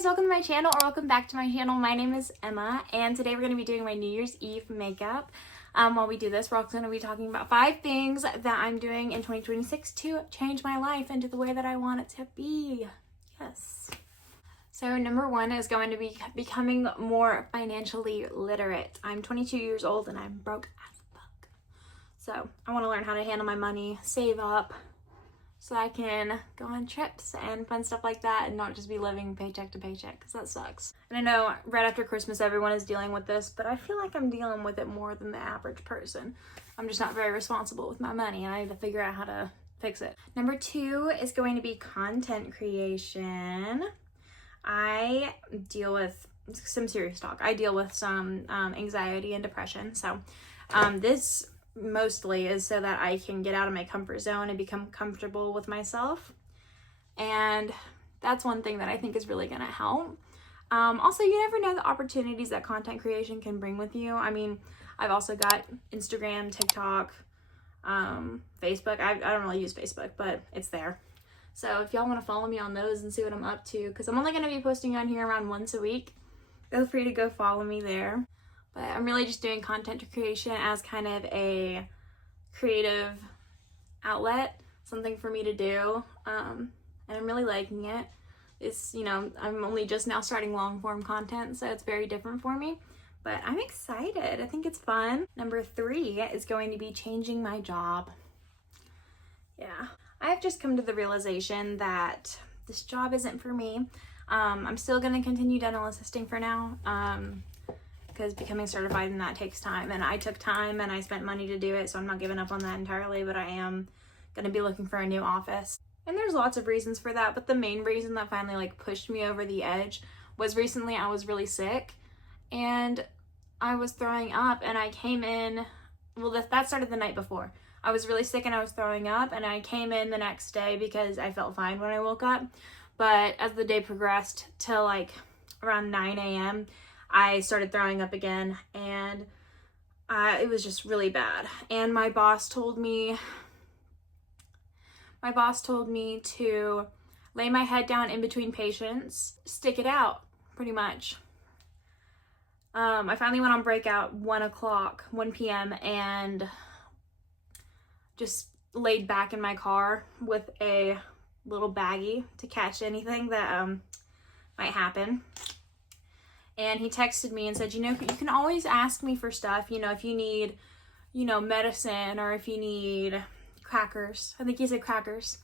guys, welcome to my channel, or welcome back to my channel. My name is Emma, and today we're going to be doing my New Year's Eve makeup. While we do this, we're also going to be talking about 5 things that I'm doing in 2026 to change my life into the way that I want it to be. Yes. So number 1 is going to be becoming more financially literate. I'm 22 years old and I'm broke as fuck. So I want to learn how to handle my money, save up, so I can go on trips and fun stuff like that and not just be living paycheck to paycheck, because that sucks. And I know right after Christmas everyone is dealing with this, but I feel like I'm dealing with it more than the average person. I'm just not very responsible with my money and I need to figure out how to fix it. Number 2 is going to be content creation. I deal with some serious talk. I deal with some anxiety and depression. So this mostly is so that I can get out of my comfort zone and become comfortable with myself. And that's one thing that I think is really going to help. Also, you never know the opportunities that content creation can bring with you. I mean, I've also got Instagram, TikTok, Facebook. I don't really use Facebook, but it's there. So if y'all want to follow me on those and see what I'm up to, because I'm only going to be posting on here around once a week, feel free to go follow me there. But I'm really just doing content creation as kind of a creative outlet, something for me to do, and I'm really liking it. It's, you know, I'm only just now starting long form content, so it's very different for me, but I'm excited. I think it's fun. Number 3 is going to be changing my job. Yeah, I've just come to the realization that this job isn't for me. I'm still going to continue dental assisting for now, because becoming certified in that takes time, and I took time and I spent money to do it, so I'm not giving up on that entirely, but I am going to be looking for a new office. And there's lots of reasons for that, but the main reason that finally pushed me over the edge was recently I was really sick and I was throwing up, and I came in, well, that started the night before. I was really sick and I was throwing up, and I came in the next day because I felt fine when I woke up. But as the day progressed till around 9 a.m., I started throwing up again, and it was just really bad. And my boss told me to lay my head down in between patients, stick it out, pretty much. I finally went on breakout 1 p.m. and just laid back in my car with a little baggie to catch anything that might happen. And he texted me and said, you know, you can always ask me for stuff, you know, if you need, you know, medicine, or if you need crackers. I think he said crackers.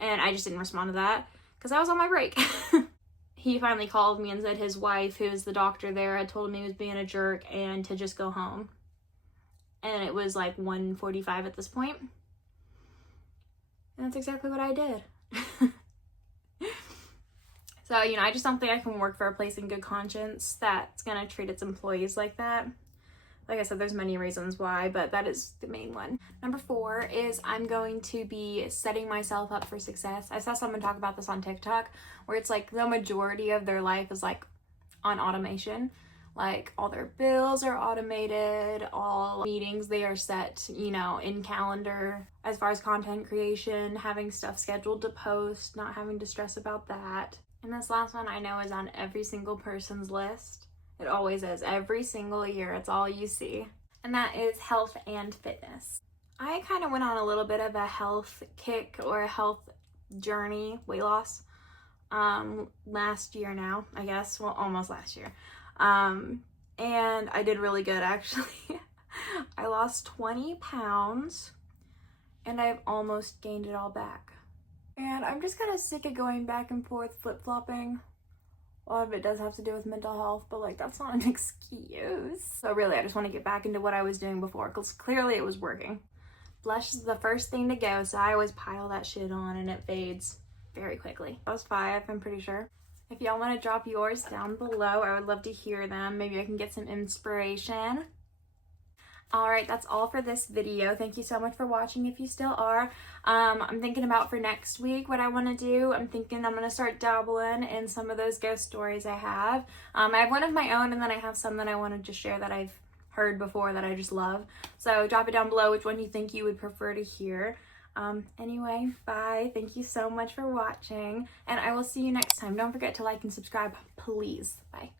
And I just didn't respond to that because I was on my break. He finally called me and said his wife, who's the doctor there, had told him he was being a jerk and to just go home. And it was 1:45 at this point. And that's exactly what I did. So, you know, I just don't think I can work for a place in good conscience that's going to treat its employees like that. Like I said, there's many reasons why, but that is the main one. Number 4 is I'm going to be setting myself up for success. I saw someone talk about this on TikTok, where it's the majority of their life is on automation. All their bills are automated, all meetings, they are set, you know, in calendar. As far as content creation, having stuff scheduled to post, not having to stress about that. And this last one I know is on every single person's list. It always is. Every single year, it's all you see. And that is health and fitness. I kind of went on a little bit of a health kick or a health journey, weight loss, last year now, I guess. Well, almost last year. And I did really good, actually. I lost 20 pounds and I've almost gained it all back. And I'm just kind of sick of going back and forth, flip-flopping. A lot of it does have to do with mental health, but that's not an excuse. So really, I just want to get back into what I was doing before, because clearly it was working. Blush is the first thing to go, so I always pile that shit on and it fades very quickly. That was 5, I'm pretty sure. If y'all want to drop yours down below, I would love to hear them. Maybe I can get some inspiration. Alright, that's all for this video. Thank you so much for watching if you still are. I'm thinking about for next week what I want to do. I'm thinking I'm going to start dabbling in some of those ghost stories I have. I have one of my own, and then I have some that I wanted to share that I've heard before that I just love. So drop it down below which one you think you would prefer to hear. Anyway, bye. Thank you so much for watching, and I will see you next time. Don't forget to like and subscribe, please. Bye.